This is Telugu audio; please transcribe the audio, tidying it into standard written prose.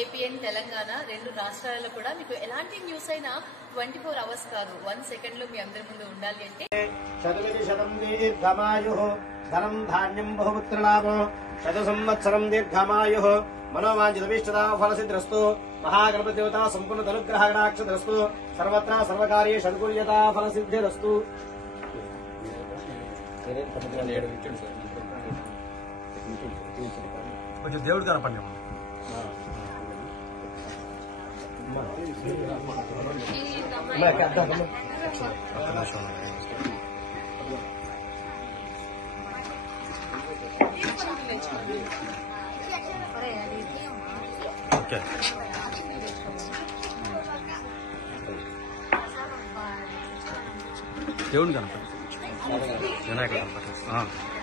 ఏపీ అండ్ తెలంగాణ రెండు రాష్ట్రాలలో కూడా మీకు ఎలాంటి న్యూస్ అయినా 24 hours కాదు 1 second లో మీ అందరి ముందు ఉండాలి అంటే శతం దీర్ఘమాయు ధనం ధాన్యం బహుపుత్రలాభో శత సంవత్సరం దీర్ఘమాయు మనోవాంఛితభీష్టదా ఫలసిద్ధ్రస్తు మహాగణపతి దేవతా సంపూర్ణ అనుగ్రహగణాక్షద్రస్తు సర్వత్రా సర్వకార్యేషు అనుకూల్యతా ఫలసిద్ధిరస్తు. కొంచెం దేవుడు కనపండి. ఓకే దేవుని కనపండి వినాయకుడు కనపండి.